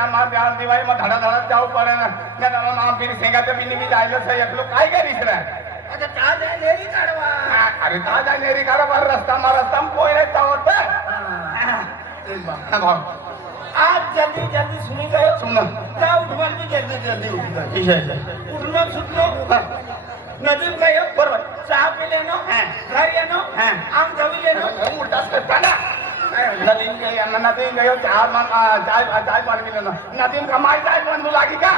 दिवाळी मग धडा धडा जाऊ त्या नाव नाव फिर सेंगाच्या बिनी मी जायला सही एकलो काय करीस रे आता ताज लेरी काढवा अरे ताजा नेरी काढा बार रस्ता मा रस्ता पोय हा. हा भाऊ आज जल्दी जल्दी सुनी गयो सुन त्या उठवाल मी जल्दी जल्दी उठ गयो उठलो सुटलो नदीत गयो बरोबर चहा पिलेनो हा. घर येनो हा. आम जावी लेनो उलटाच करताना नदीम गयो नदीम गयो चार मन चाय चाय पाणी पिलं ना नदीम कमाई चाय पण लागी का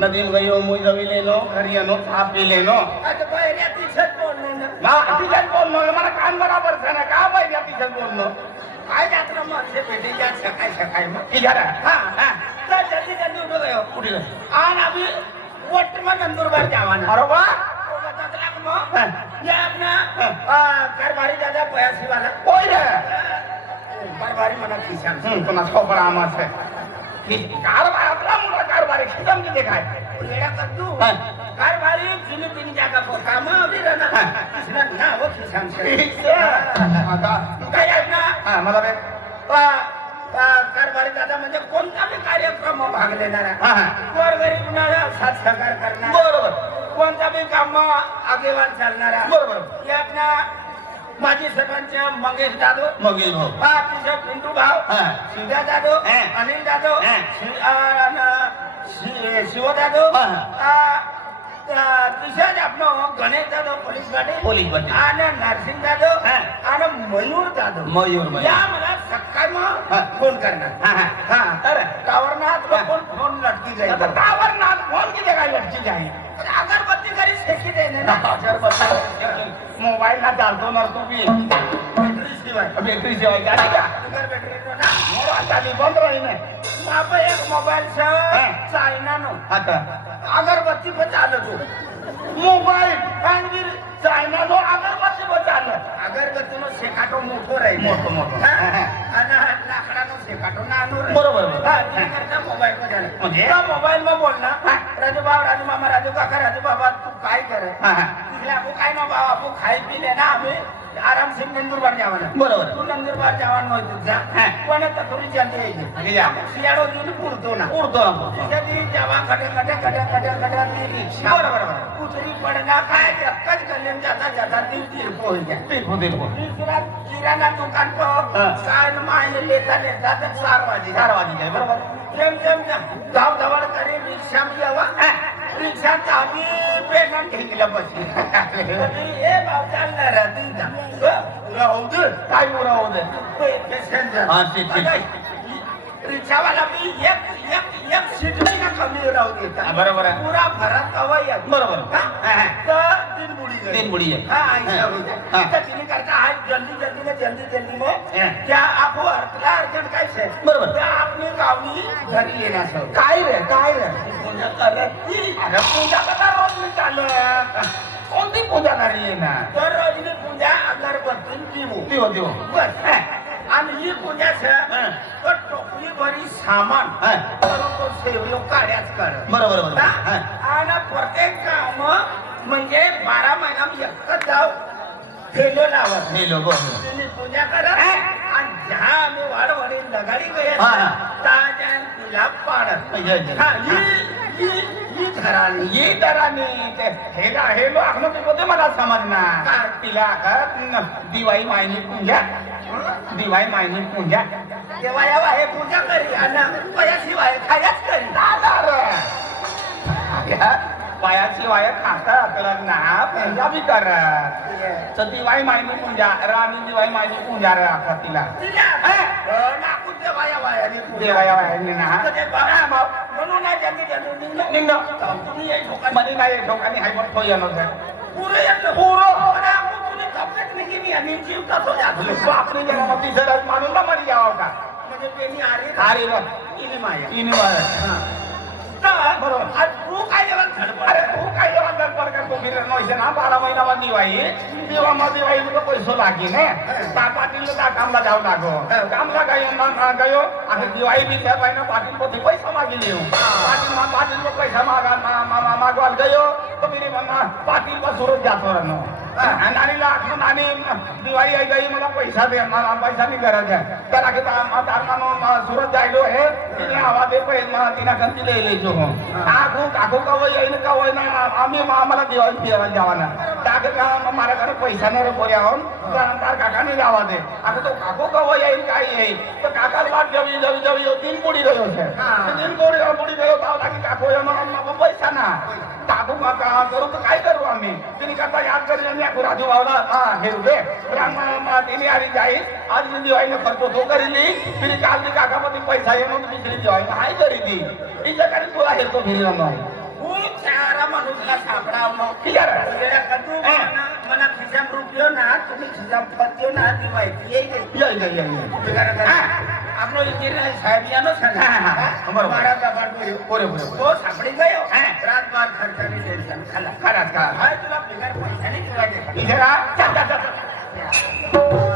नदीम गयो मुई जवी लेलो घरी येनो चहा पी लेनो आता बाहेर तिथंच बोलणे ना ना तिच्यात बोलणं मला कान बराबर आहे ना का पाहिजे तिच्यात बोलणं काय जात्रा माणसे भेटी घ्या सकाळी सकाळी मग की झालं हा हा तर जल्दी जल्दी उठो गयो कुठे जाऊ? आणि आम्ही वटमा नंदुरबार जावाना अरे वा मग ये अपना कारभारी खिशाम हम्म, पुन्हा कारभार आपला मोठा कारभार खिदम किती काय? कद्दू हा. कारभारी जुनी तीन जागा हा. काय ना? हा मला बे कारभारी दादा म्हणजे कोणता बी कार्यक्रम भाग लेणारा गोरगरीब कुणाला साथ सहकार करणार. बरोबर. कोणता बी काम आगेवान चालणारा. बरोबर. हे माजी सरपंच मंगेश जाधव मग येईल भाऊ हा तुझा पिंटू भाव हा. शिवदा जाधव हा. अनिल जाधव हा. शि- आ, न- शि- शिव जाधव हा, तुझ्याच आपलं गणेश जाधव पोलीस पाटील पोलीस पाटील. आणि नरसिंह जाधव. आणि मयूर जाधव. मयूर, मयूर. या मला सकाळ फोन करणार. हा तर टावरनाथ हा. कोण फोन लटकी जाईल? ना फोन किती काय लटकी जाईल? अगरबत्ती घरी शेकी देणे ना. मोबाईल ना चालतो ना तू शिवाय बॅटरी शिवाय गाडी का ना मोबाईल चाली बंद राहील ना बापा एक मोबाईल हा. चायना नो आता अगरबत्ती पण चालत हो मोबाईल कानगीर चायना नो अगरबत्ती बचाल अगरबत्ती नो शेकाटो मोठो राहील मोठो, मोठो. आणि लाकडानो शेकाटो नानो राहील. बरोबर. हा, करता मोबाईल मध्ये झालं. म्हणजे? त्या मोबाईल मध्ये बोल ना हा. राजू भाऊ राजू मामा राजू काका राजू बाबा तू काय कर तिथले आपू काय ना बाबा आपू खाई पिले ना आम्ही आराम से नंदुरबार जावाना बरोबर. तू नंदुरबार जावान होय तुझा. हा. पण आता थोडी यायची दिन पुरतो ना. त्याची बरोबर, काय जाता जाता ती किराणा दुकान माय लेता लेता तर चार वाजे. चार वाजे बरोबर. जेम जेम धाव धावड करी रिक्षा यावा. हा. रिक्षा चाबी पेटन ठेकला बसली ए भाव चालणार राहू दे काय हा. रिक्षावाला मी एक एक एक सीट कमी राहू देता हा, बरोबर आहे. पुरा भरत हवा या बरोबर. हा? हा, हा. तर तीन बुडी तीन बुडी है हाँ हो हाँ। तिने करता है जल्दी में में हाँ। क्या आपको अर्थला अर्जंट कैसे बरोबर. क्या आपने गावनी घरी लेना सो काय रे? काय रे? पूजा करत अरे पूजा कसा रोज मी चालू कोणती पूजा करली ना तर रोजनी पूजा अगरबत्ती दिवो दिव दिव. बस. आणि ही पूजा छे हाँ। तो टोपली भरी सामान. तो सेवयो काढ्याच कर. बरोबर बरोबर. आणि प्रत्येक काम म्हणजे बारा महिना एकच जाव फेलो लावत हे लोक तुम्ही पूजा करा. आणि ज्या आम्ही वाडवडी लगाडी गये हा, हा. ताज्या पाडत. हा, ही ही ही घराली ये दरानी ते हेला मला समजना काय? तिला का न, दिवाळी मायनी पूजा. दिवाळी मायनी पूजा. तेव्हा यावा हे पूजा करी. आणि पयाशिवाय खायच करी. दादा या पायाची वाया खाता कळत ना पंजाबी कर तर दिवाळी मायनी पूजा राणी दिवाळी मायनी पूजा रे आखा तिला. देवाया वायनी ना ते. म्हणून नाही. तुम्ही ठोका- मध्ये नाही ठोकानी हाय थोय येणार पुरं. पुरं. जीव जातो? बापरे जरा ती मानून ना मरी यावं का अरे माया इनी मार तर बरोबर. आज तू काय जेवण धडपड अरे तू काय जेव्हा दरबार करतो फिर नोयसे ना बारा महिना मध्ये दिवाळी तेव्हा मग दिवाळी तुका पैसो लागी ने ता पाटील ता कामला जाऊ लागो कामला गयो ना ना गयो आणि दिवाळी बी त्या पाहिजे पाटील पोती पैसा मागिले पाटील मा पाटील को पैसा मागा मा- मा- मा- मागवाल गयो तो मेरी मम्मा पाटील बा सुरत जातो रनो आणि लाखून आणि दिवाळी आई गई मला पैसा दे मला पैसानी गरज आहे त्याला की तारमानो सुरत जायलो हे तिने आवाज दे पहिले मग तिना कंती लई लेजो हो काकू काकू का वय येईन का वय ना आम्ही आम्हाला दिवाळी फिरायला जावाना काक का मारा घरी पैसा नाही रे पोऱ्या होऊन त्यानंतर काकाने जावा दे आता तो काकू का वय येईल काय येईल तर काका वाट जवी जवी जवी येऊ तीन पुडी गयो છે तीन पुडी पुडी गयो ताव लागी काकू ये मग पैसा आता जर तर काय करू आम्ही तिने करता याद करीन राजू भावला हा हे उभे ब्राह्मण तिने आणि जाईल आज दिवाळीने करतो तो करीली तिने काल ती काकामध्ये पैसा ये म्हणून तिने दिवाळीने हाय करी ती तिच्या कारी तुला हे तो भिरी नाही खूप सारा माणूसला सापडावं क्लिअर मला खिजाम रूप देऊ ना तुम्ही खिजाम पत देऊ ना ती माहिती येईल येईल येईल આપણો ઇન્જિનિયર સાહેબિયાનો સગા અમારો મારા બાબાનો બોરે બોરે તો સાંભળી ગયો? હે. રાત બાર ઘર ચાલી છે ખરા ખરા. હા તુલા પૈસા નહીં લાગે ઇધર આ ચા ચા ચા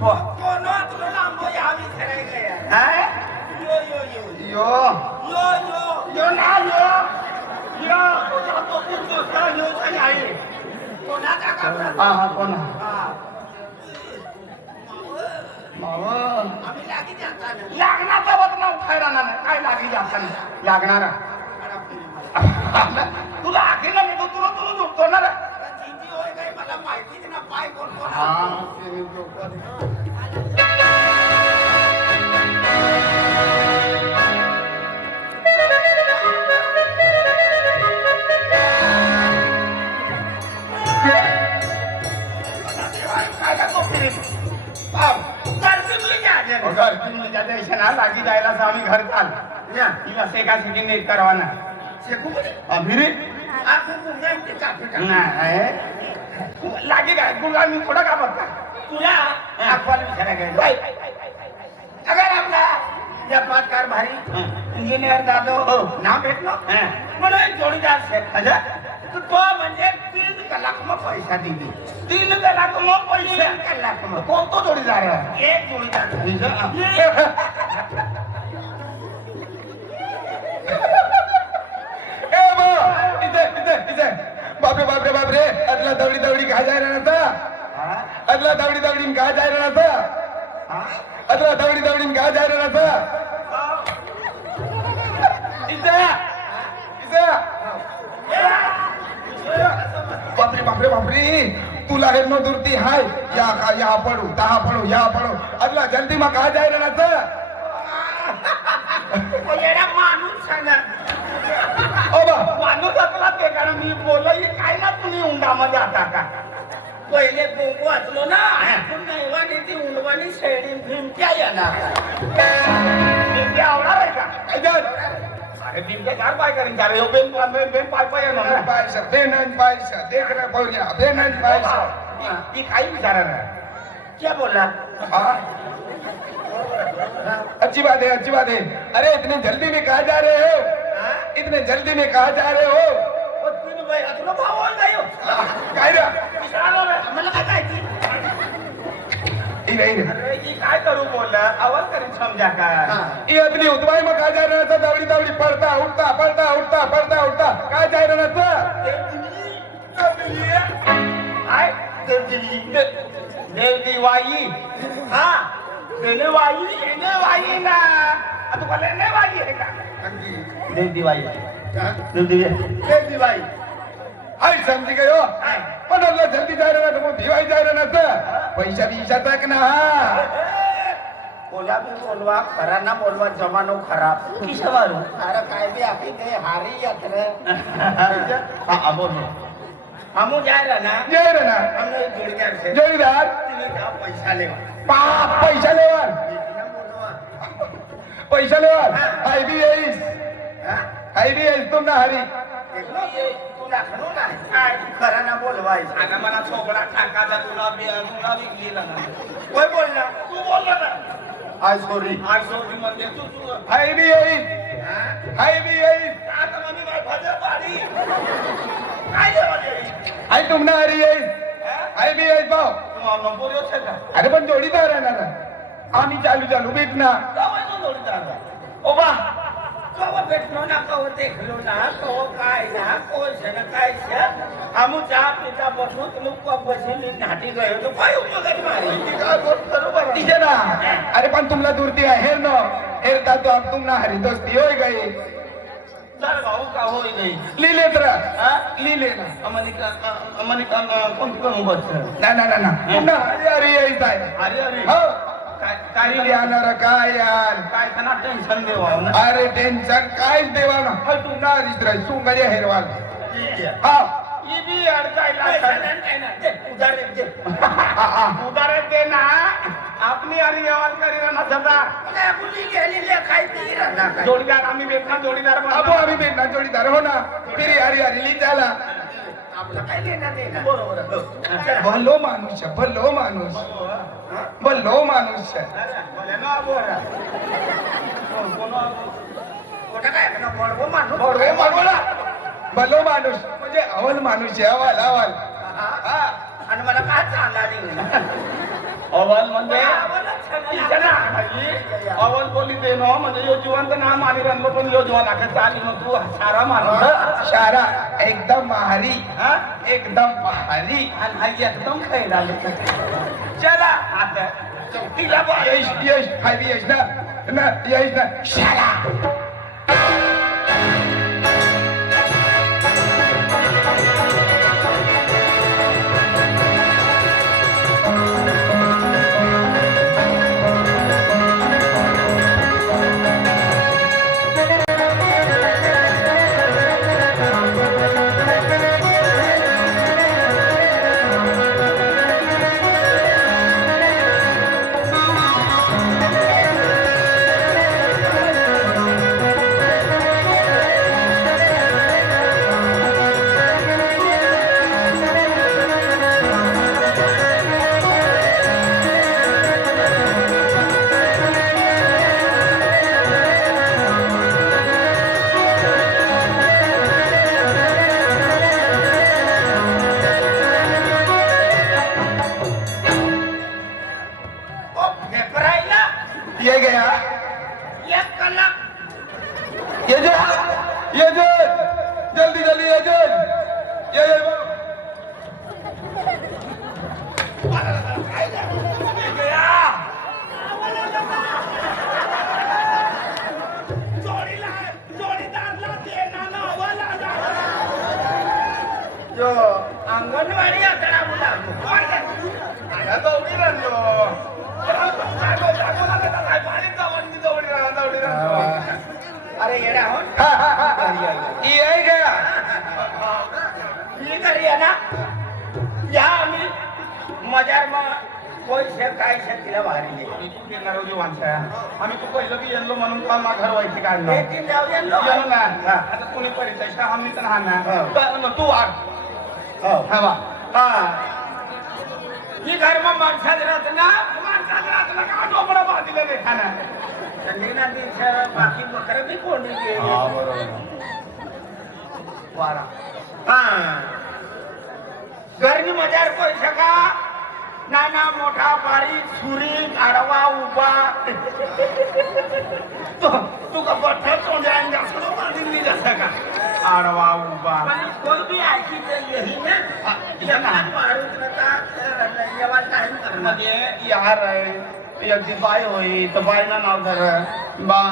कोण तुला लांब यावी ठरायला यार हाय यो यो यो. यो. यो यो. यो ना यो. यो तो जातो तू तो यो काही आहे. कोणाचा कापडा हा हा कोण? हा. मावा आम्ही लागी जाता लागणार बदनाव खायला ना काय लागी जाताना लागणार. तुला आखीला मी तो तुला तुला झोपतो ना काय? घर तुम्ही ज्या देशाला लागी जायला आम्ही घर चाल. तिला सेका सिटी नीट करवाना शेकू? अभिरी. नाही लागी काय तुला मी थोडं का बघता तुला अहवाल विचारायला गेलो. अगर आपला या पाटकार भारी इंजिनियर जाधव हो. नाव भेटलो हं. म्हणून जोडीदार से अच्छा तर तो म्हणजे तीन कलाक मग पैसा दिली तीन कलाक मग पैसे तीन कलाक मग कोणतो जोडीदार आहे एक जोडीदार बापरे अदला दवडी दवडी काय जाय राहता अदला दवडी दवडी काय जाय राहता अदला दवडी दवडी काय जाय राहता इथे इथे बापरे बापरे बापरे. तुला हे न दुर्ती हाय. या का या पडू तहा पडू या पडू. अदला जल्दी मग काय जाय राहता येडा माणूस सांगा. ते कारण मी बोलई काय ना तुम्ही उंडामध्ये आता का? पहिले बोंबू वाचलो ना आपण नैवानी ती उंडवानी शेडी भिमट्या येणार. ते आवडणार आहे का? काय अरे चार पाय करेन चार ह्यो बेन बेन बेन पाय पाय येणार ना पैसा बेनन पैसा देख रहे पौरिया बेनन पैसा ती काही विचारणार क्या बोला? हाँ? अच्छी बात है अच्छी बात है। अरे इतने जल्दी में कहा जा रहे हो? इतने जल्दी में कहा जा रहे हो? तुला काय रे? काय माहिती नहीं रे. अरे ही काय करू बोलला? आवाज करीन समजा का? ये इतनी उतवाई में कहा जा रहा था दौड़ी दौड़ी पड़ता उठता पड़ता उठता पड़ता उठता कहा जा रहा था काय देवदेवी. देवदिवाई. हा देणेवाई देवदिवाई ना आ, तू बोले नेवाई आहे का? देवदिवाई. हा? देवदेवाई हाय समजी गयो. पण आपला जल्दी जायला ना मग भिवाई जायला ना पैसा बिशा तक ना हा। बोला बी बोलवा खरा ना बोलवा जमानो खराब। किशा मारू अरे काय बी आपली ते हारी यात्रा. हा हा, बोल. हमू जायला ना? जय रे ना? हमने जोड़ीदार से जोडीदार तिने का पैसा लेवा. पाप पैसा बोलवा पैसा लेवार हाय बी येईस हा? हाय बी येईस तुम ना हरी देखलो ये तू दाखलो ना काय खरा ना बोलवाय आता मला छोकला टाकाचा तुला बी तुला बी गेला ना कोण बोलला तू बोलला ना आय सॉरी आज सोडली म्हणजे तू तू हाय बी येईस हाय बी येईस आता मग मी मला भजन पाडी काय जेवण हाय तुम ना हरी येईस हाय बी येईस भाऊ तू बोलयो छे का अरे पण जोडीदार आहे ना ना आम्ही चालू चालू भेट ना कवा तो जोडीदार ओ बा कव भेटलो ना कव देखलो ना कव काय ना कोण सण काय सण हमू चहा पिता बसलो तुम कप बसली नाटी गयो तो काय उपयोगाची मारी काय बोल बरोबर आहे. तिथे ना अरे पण तुमला दूरती आहे हेर न हेरता तो अब तुम ना हरी दोस्ती होय गई जर भाऊ का होई नाही लिहिले तर हा लिहिले ना अमेरिका अमेरिका कोणती करून बस ना ना ना ना तुम ना हरी हरी येईस आहे. अरे अरे हो काय काय लिहिले आणणार काय यार काय त्यांना टेन्शन देवा ना. अरे टेन्शन काहीच देवा ना हा तुम ना हरीच राही सुंगाच्या हेरवाल हा ई बी अडचायला हा, हा. उदाहरण दे ना काय ती काय भेटणार जोडीदार अबो बनणार. आम्ही भेटना जोडीदार हो ना. फिरी हरी हरी लिहित आला आपलं काय लेणार देणार बरोबर आहे. चला. भलो माणूस आहे, भलो माणूस? भलो माणूस आहे. अरे, बोले ना, बोला. कोण- कोण- कुठं काय म्हणा, बडवं माणूस. भलो माणूस भलो माणूस म्हणजे अवल माणूस आहे अवल अवल हा? आणि मला काय चालला अवल म्हणजे इथे ना, भाई. अवल बोली दे ना म्हणजे यो जिवंत ना मानी बनलो पण यो जीवन आखत चाली मग तू सारा माणूस. शारा एकदम भारी हा? एकदम भारी आणि एकदम खायला चला आता. तिला. यश यश खाली यश ना ना यश ना. शारा तू देणार होती माणसं. आम्ही तू पहिलं बी येलो म्हणून का मा घर व्हायची नो. ना आता कुणी परिचय? आम्ही तर हा ना? हो. तू आण हो. हा. हा. घर मग माणसात राहत ना? माणसाला रात्र का डोबडा बांधिलं खाना संधीना दिवस बाकी बकर बी कोणी वारा. हा. घरनी मजार पैसा का? नाना मोठा बारीक सुरी आडवा उभा. तू तू का बठ्ठा तोंडाने जास्त मारली जसं का? आडवा उभा. पण कोण बी ऐकी यही ना नका टाइम यार याची बाय होई तर बायला नाव धर. बा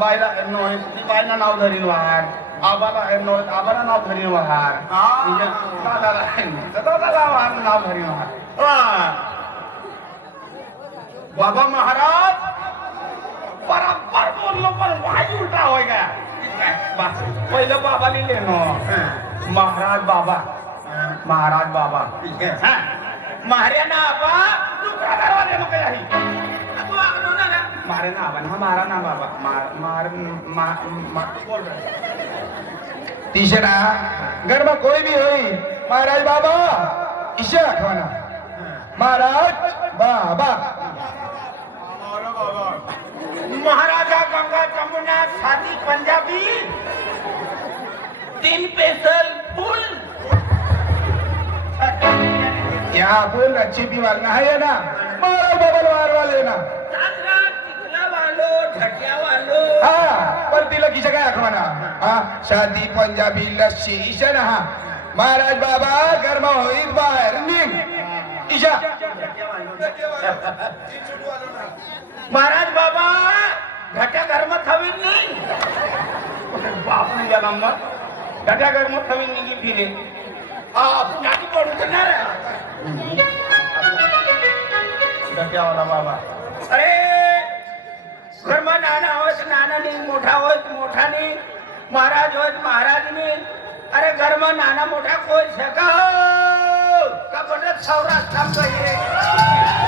बायला नो ती बायला नाव धरीन वाहार. आबाला नो आबाला नाव धरीन वाहार. दादाला दादाला वाहार नाव धरीन वाहार. हा. बाबा महाराज बरोबर बोललो पण वाई उलटा होय का बा- पहिलं बाबा लिहिले नो महाराज बाबा महाराज बाबा ठीक आहे. हा माऱ्या ना आबा दुसरा दरवाजा नको याही तू आगलो ना ना. मारे ना आबा हा मारा ना बाबा मार मार महाराज बाबा. महाराज बाबा महाराजा गंगा जमुना शादी पंजाबी. तीन पेसल फुल. यहाँ फुल अच्छी भी वालना है ना? महाराज बाबा वार वाले ना हा पण तिला किशा काय आठवणा? हा शादी पंजाबी लस्सी इशा ना हा महाराज बाबा घरमा होईत बाहेर निघ. इशा महाराज बाबा घट्या घरमत हवी नाही बाप नाही गेला मग गड्या घर मग थवी निघी फिरे हा पुण्याची पडून देणार गड्यावाला बाबा अरे घरमा नाना होत नानानी मोठा होत मोठानी महाराज होत महाराजनी अरे घरमा नाना मोठा कोण शका का সৌরাষ্ট্রাম তৈরি